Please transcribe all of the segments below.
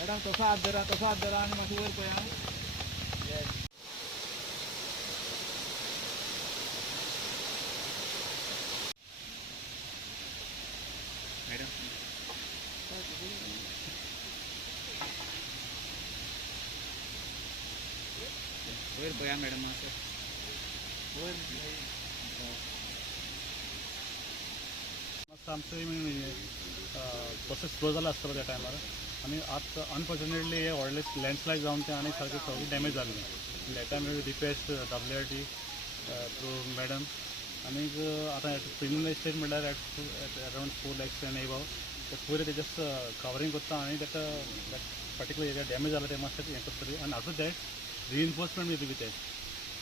Madam तसो हात धरा आनी मातशें वयर पळया. मैडम वयर पळया मैडम मातशें वयर मातसो आमचो प्रोसेस स्लो जाला आसतलो त्या टायमार आनी आतां अनफॉर्च्युनेटली हे व्हडले लँडस्लायड जावन ते आनी सारकें सगळी डॅमेज जाल्ली. That time request WRT through madam आनीक आतां प्रिलिमिनरी स्टेज म्हणल्यार अरावंड 4 lakhs एंड एबाव ते पयलीं ते जस्ट कवरींग करता आनी दॅट पर्टिक्युलर एरिया डॅमेज जाला ते मातशें हें करतली आनी आफ्टर दॅट रिइन्फोर्समेंट बी दिली ते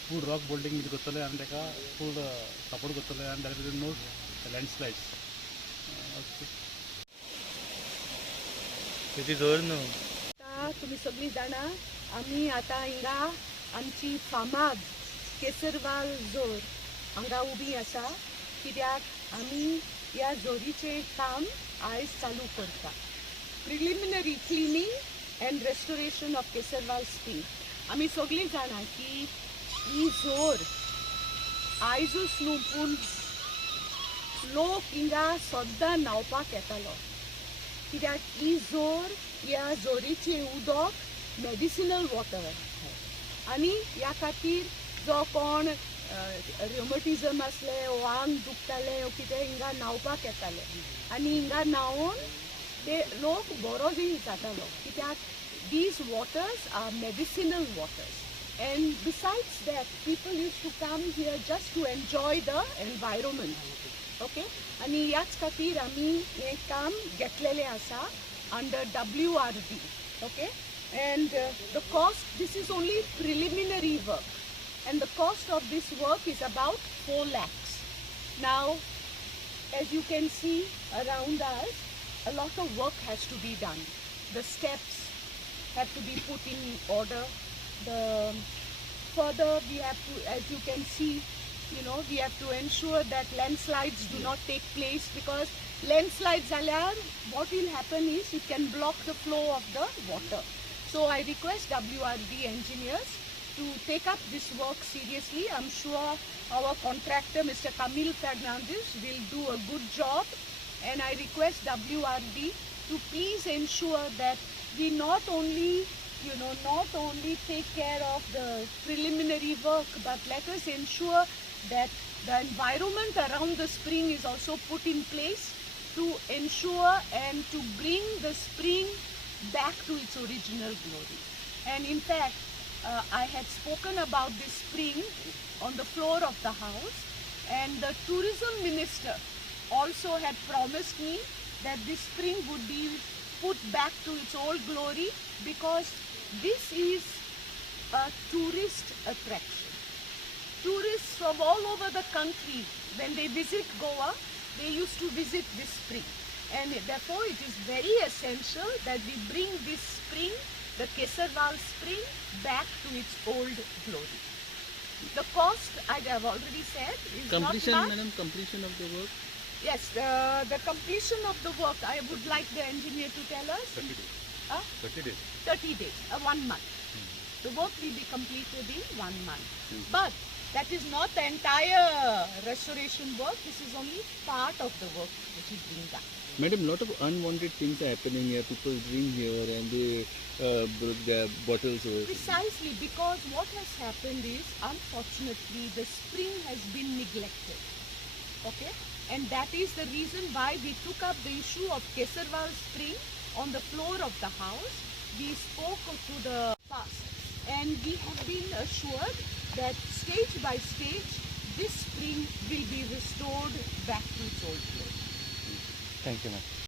फूल रॉक बोल्डिंग बी करतले आनी ताका फूल सपोर्ट करतले आनी दॅट इज नो लँडस्लायड्स. किती जोर न्हू. तुम्ही सगळी जाणा आम्ही आता हिंगा आमची फामाद केसरवाल जोर हांगा उबी आसा कित्याक आमी ह्या जोरीचें काम आयज चालू करता. Preliminary cleaning and restoration of Kesarwal spring. आमी सगळीं जाणा की ही जोर आयजूच न्हू पूण लोक हिंगा सद्दां न्हांवपाक येतालो कित्याक ही जोर ह्या जोरीचें उदक मेडिसिनल वॉटर आनी ह्या खातीर जो कोण रिमॅटिझम आसले वो आंग दुखताले वो कितें हिंगा न्हांवपाक येताले आनी हिंगा न्हांवून ते लोक बरो जातालो कित्याक these waters are medicinal waters and besides that people used to come here just to enjoy the environment. Okay, आणि याच खातीर आमी हे काम घेतलेले आसा under WRD. Okay, and the cost, this is only preliminary work and the cost of this work is about 4 lakhs. Now as you can see around us a lot of work has to be done. The steps have to be put in order. Further we have to, as you can see, we have to ensure that landslides do not take place because landslides what will happen is it can block the flow of the water. So I request WRD engineers to take up this work seriously. I'm sure our contractor Mr. Camille Fernandez will do a good job and I request WRD to please ensure that we not only take care of the preliminary work but let us ensure that the environment around the spring is also put in place to ensure and to bring the spring back to its original glory. And in fact, I had spoken about this spring on the floor of the house and the tourism minister also had promised me that this spring would be put back to its old glory because this is a tourist attraction. Tourists from all over the country, when they visit Goa, they used to visit this spring. And therefore it is very essential that we bring this spring, the Kesarwal spring, back to its old glory. The cost, I have already said, is Completion, not much. madam, completion of the work? Yes, the completion of the work, I would like the engineer to tell us. 30 days. 30 days. 30 days, 1 month. The work will be completed in 1 month. But that is not the entire restoration work. This is only part of the work which is being done. Madam, lot of unwanted things are happening here. People drink here and they broke their bottles over. Precisely because what has happened is, unfortunately, the spring has been neglected. Okay? And that is the reason why we took up the issue of Kesarwal spring on the floor of the house. We spoke to the past and we have been assured that stage by stage this spring will be restored back to its old glory. Thank you, ma'am.